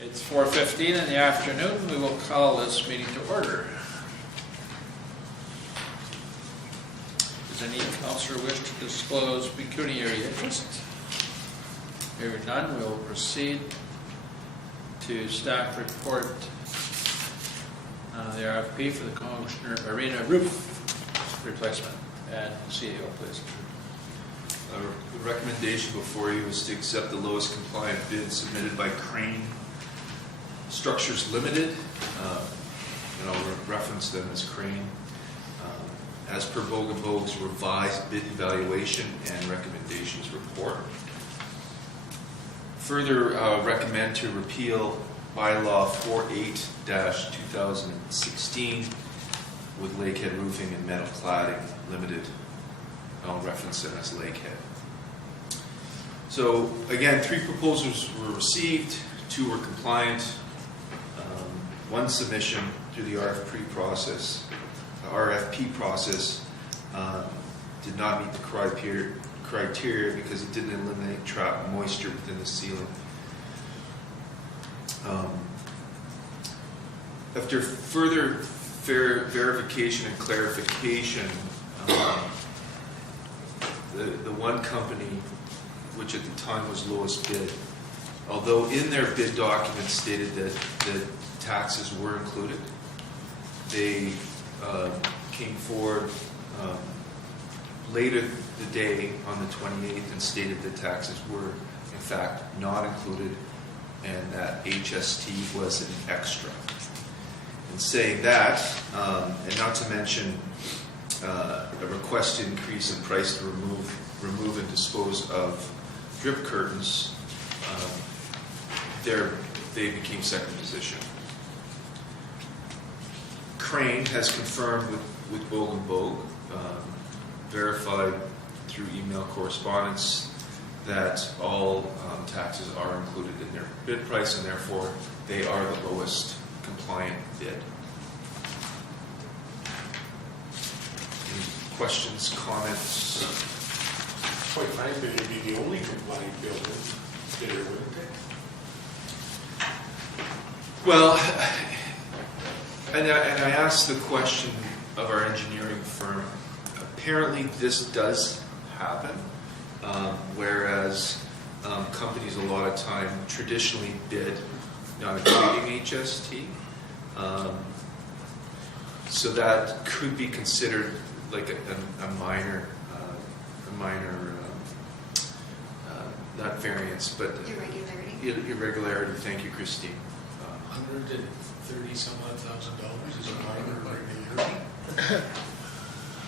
It's 4:15 in the afternoon. We will call this meeting to order. Does any councillor wish to disclose pecuniary interest? Hearing none, we will proceed to staff report the RFP for the Commissioner Arena roof replacement. And CEO, please. The recommendation before you is to accept the lowest compliant bid submitted by Crane Structures Limited, and I'll reference them as Crane, as per Bogenboge's revised bid evaluation and recommendations report. Further recommend to repeal bylaw 48-2016 with Lakehead Roofing and Metal Cladding Limited. I'll reference them as Lakehead. So again, 3 proposals were received, 2 were compliant, 1 submission through the RFP process did not meet the criteria because it didn't eliminate trapped moisture within the ceiling. After further verification and clarification, the one company, which at the time was lowest bid, although in their bid document stated that the taxes were included, they came forward later the day on the 28th and stated that taxes were in fact not included and that HST was an extra. And saying that, and not to mention a request to increase in price to remove and dispose of drip curtains, they became second position. Crane has confirmed with Bogenboge, verified through email correspondence, that all taxes are included in their bid price, and therefore they are the lowest compliant bid. Any questions, comments? Quite frankly, it'd be the only compliant bidder, wouldn't it? Well, and I asked the question of our engineering firm. Apparently this does happen, whereas companies a lot of time traditionally bid not including HST. So that could be considered like a minor not variance, but irregularity. Thank you, Christine. $130 some odd thousand is a minor irregularity.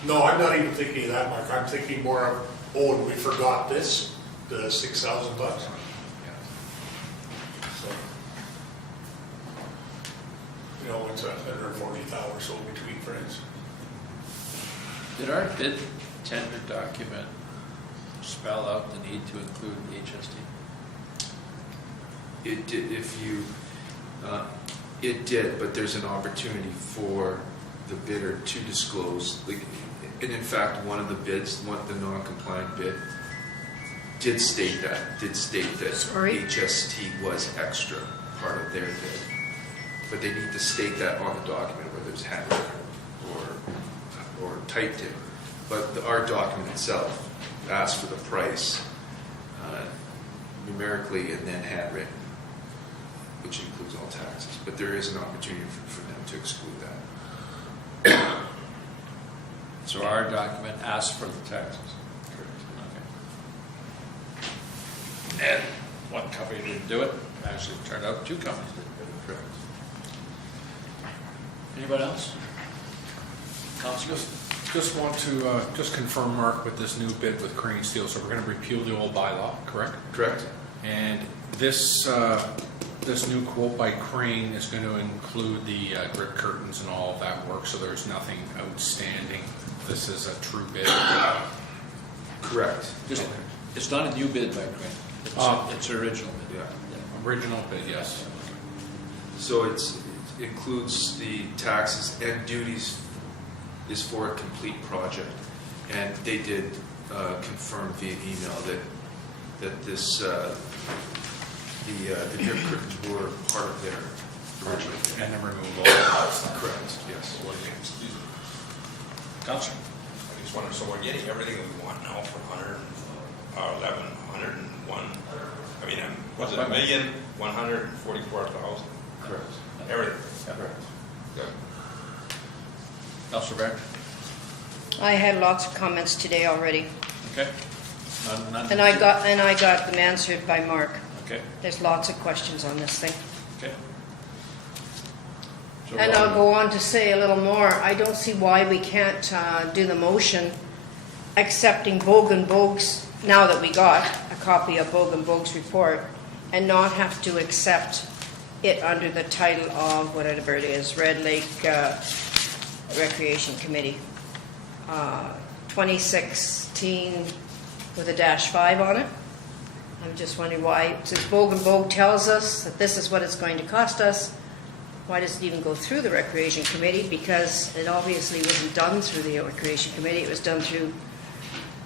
No, I'm not even thinking of that, Mark. I'm thinking more of, oh, and we forgot this, the $6,000. So, you know, it's 140th hour so between friends. Did our bid tender document spell out the need to include HST? It did. It did, but there's an opportunity for the bidder to disclose. And in fact, one of the bids, the non-compliant bid, did state that HST was extra part of their bid. But they need to state that on the document, whether it's handwritten or typed in. But our document itself asks for the price numerically and then handwritten, which includes all taxes. But there is an opportunity for them to exclude that. So our document asks for the taxes. Correct. Okay. And one company didn't do it. Actually, it turned out 2 companies didn't do it. Correct. Anybody else? Councilor? Just want to just confirm, Mark, with this new bid with Crane Steel. So we're going to repeal the old bylaw, correct? Correct. And this this new quote by Crane is going to include the grip curtains and all of that work. So there's nothing outstanding. This is a true bid. Correct. It's not a new bid by Crane. It's original bid. Yeah. Original bid, yes. So it includes the taxes and duties is for a complete project, and they did confirm via email that this The drip curtains were part of their original. And the removal. Correct, yes. Counselor? I just wonder, so we're getting everything we want now for 101, I mean, was it 1,144,000? Correct. Everything. Correct. Good. Counselor Bear? I had lots of comments today already, Okay. None? and I got them answered by Mark. Okay, There's lots of questions on this thing. okay. So, And I'll go on to say a little more. I don't see why we can't do the motion accepting Bogue and Bogue's, now that we got a copy of Bogue and Bogue's report, and not have to accept it under the title of whatever it is, Red Lake Recreation Committee. 2016 with a -5 on it. I'm just wondering why, since Bogue and Bogue tells us that this is what it's going to cost us, why does it even go through the Recreation Committee? Because it obviously wasn't done through the Recreation Committee, it was done through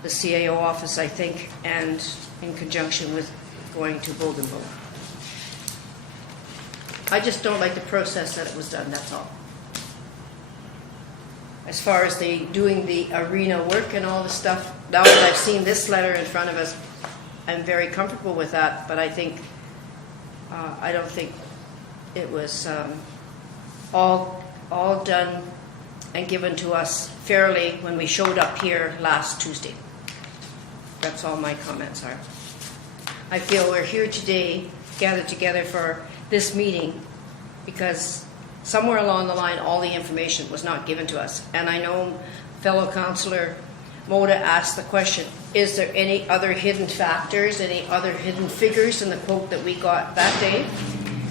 the CAO office, I think, and in conjunction with going to Bogue and Bogue. I just don't like the process that it was done, that's all. As far as doing the arena work and all the stuff, now that I've seen this letter in front of us, I'm very comfortable with that, but I think, I don't think it was all done and given to us fairly when we showed up here last Tuesday. That's all my comments are. I feel we're here today, gathered together for this meeting, because somewhere along the line, all the information was not given to us. And I know fellow councillor Moda asked the question, is there any other hidden factors, any other hidden figures in the quote that we got that day?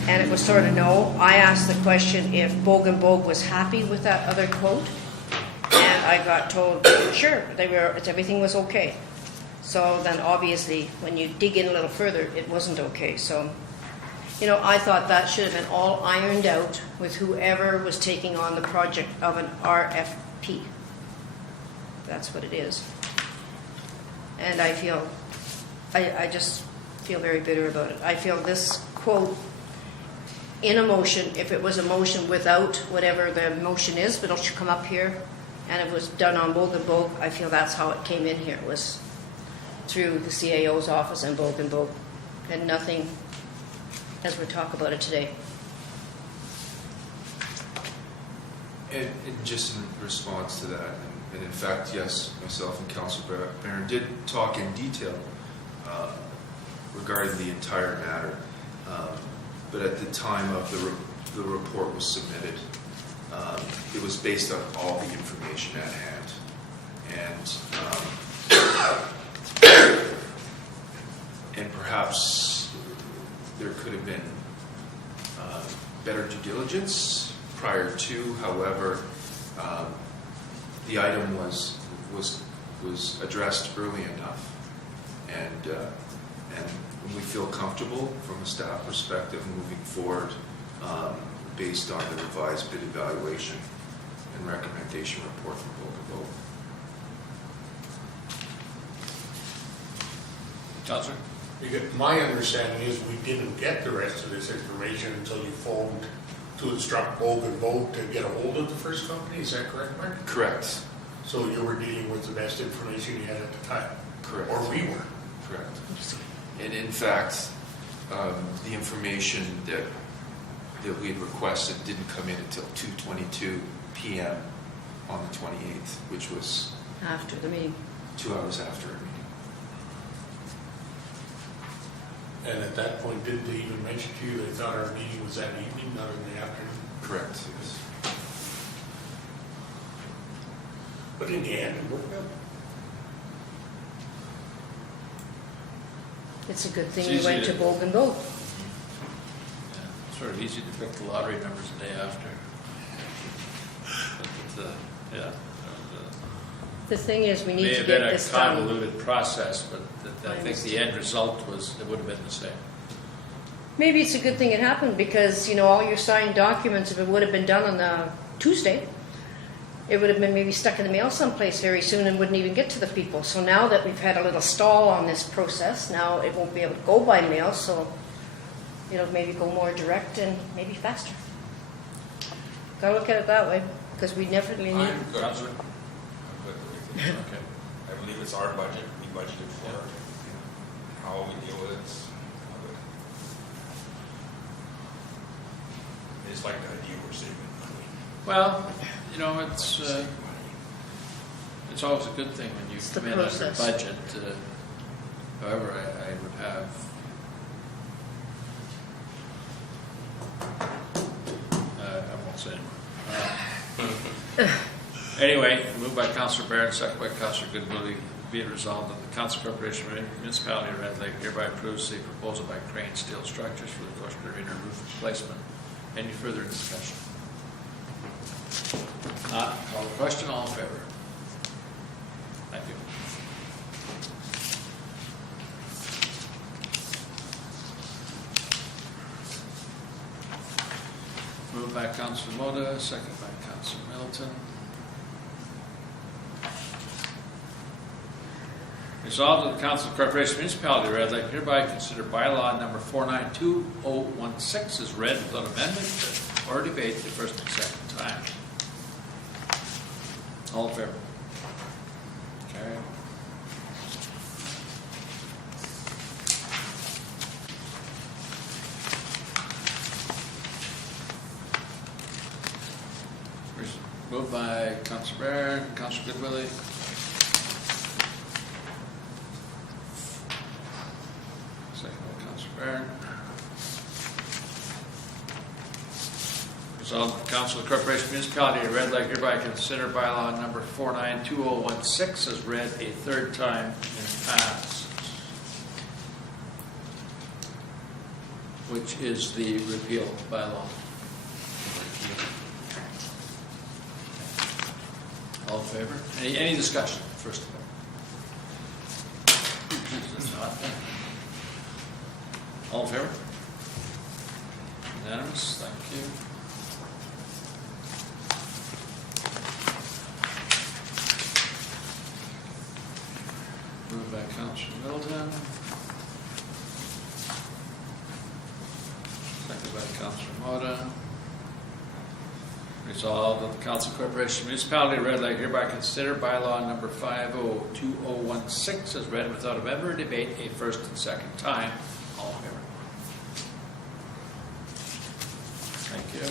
And it was sort of no. I asked the question if Bogue and Bogue was happy with that other quote. And I got told, sure, everything was okay. So then obviously, when you dig in a little further, it wasn't okay. So, I thought that should have been all ironed out with whoever was taking on the project of an RFP. That's what it is. And I just feel very bitter about it. I feel this quote in a motion, if it was a motion without whatever the motion is, but it should come up here, and it was done on Bogue and Bogue, I feel that's how it came in here. It was through the CAO's office and Bogue and Bogue. And nothing as we talk about it today. And just in response to that, and in fact, yes, myself and Councillor Barron did talk in detail regarding the entire matter. But at the time of the report was submitted, it was based on all the information at hand. And perhaps there could have been better due diligence prior to. However, the item was addressed early enough, and we feel comfortable from a staff perspective moving forward based on the revised bid evaluation and recommendation report from Bogue and Bogue. Counselor? My understanding is we didn't get the rest of this information until you phoned to instruct Bogue and Bogue to get a hold of the first company. Is that correct, Mark? Correct. So you were dealing with the best information you had at the time? Correct. Or we were? Correct. And in fact, the information that we had requested didn't come in until 2:22 p.m. on the 28th, which was After the meeting. 2 hours after our meeting. And at that point, didn't they even mention to you they thought our meeting was that evening, not in the afternoon? Correct. Yes. But in the end, it worked out. It's a good thing It's we easy went to- to Bogue and Bogue. Yeah, sort of easy to pick the lottery numbers the day after. But, yeah. The thing is, we May need to have get been a this done. convoluted process, but I think the end result it would have been the same. Maybe it's a good thing it happened because, all your signed documents, if it would have been done on a Tuesday, it would have been maybe stuck in the mail someplace very soon and wouldn't even get to the people. So now that we've had a little stall on this process, now it won't be able to go by mail, so it'll maybe go more direct and maybe faster. Gotta look at it that way, because we definitely need, I'm good. Counselor? I'm good with it. Okay. I believe it's our budget, we budgeted for it. How we deal with it, I'm good. I just like the idea we're saving money. Well, you know, it's Saving money. it's always a good thing when you It's the come in under process. budget. However, I would have I won't say anymore. Anyway, moved by Councillor Barron, second by Councillor Goodwillie, be it resolved that the Council Corporation Municipality of Red Lake hereby approves the proposal by Crane Steel Structures for the Coast Arena roof replacement. Any further discussion? Not, call the question, all in favor? Thank you. Moved by Councillor Moda, second by Councillor Middleton. Resolved that the Council of Corporation Municipality of Red Lake hereby consider bylaw number 492016 as read without amendment or debate the first and second time. All in favor? Carried. Moved by Councillor Barron, Councillor Goodwillie. Second by Councillor Barron. Resolved that the Council of the Corporation Municipality of Red Lake hereby consider bylaw number 492016 as read a third time and passed, which is the repeal bylaw. All in favor? Any discussion, first of all? All in favor? Unanimous, thank you. Moved by Councillor Middleton. Seconded by Councillor Moda. Resolved that the Council Corporation Municipality of Red Lake hereby consider bylaw number 502016 as read without amendment or debate a first and second time. All in favor? Thank you.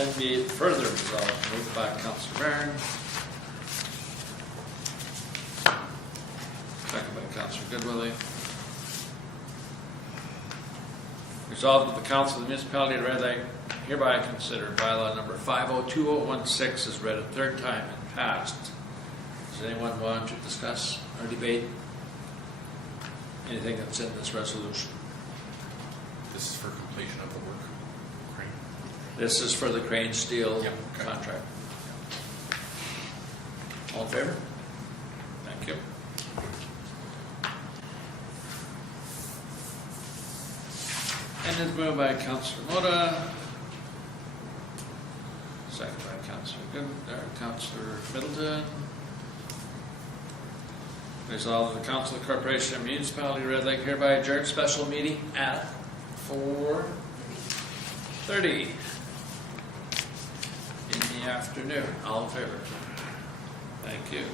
And be it further resolved, moved by Councillor Barron. Second by Councillor Goodwillie. Resolved that the Council of the Municipality of Red Lake hereby consider bylaw number 502016 as read a third time and passed. Does anyone want to discuss or debate anything that's in this resolution? This is for completion of the work. Crane. This is for the Crane Steel Yep, okay. contract. All in favor? Thank you. And it's moved by Councillor Moda. Second by Councillor Middleton. Resolved that the Council of the Corporation and Municipality of Red Lake hereby adjourn special meeting at 4:30 in the afternoon. All in favor? Thank you.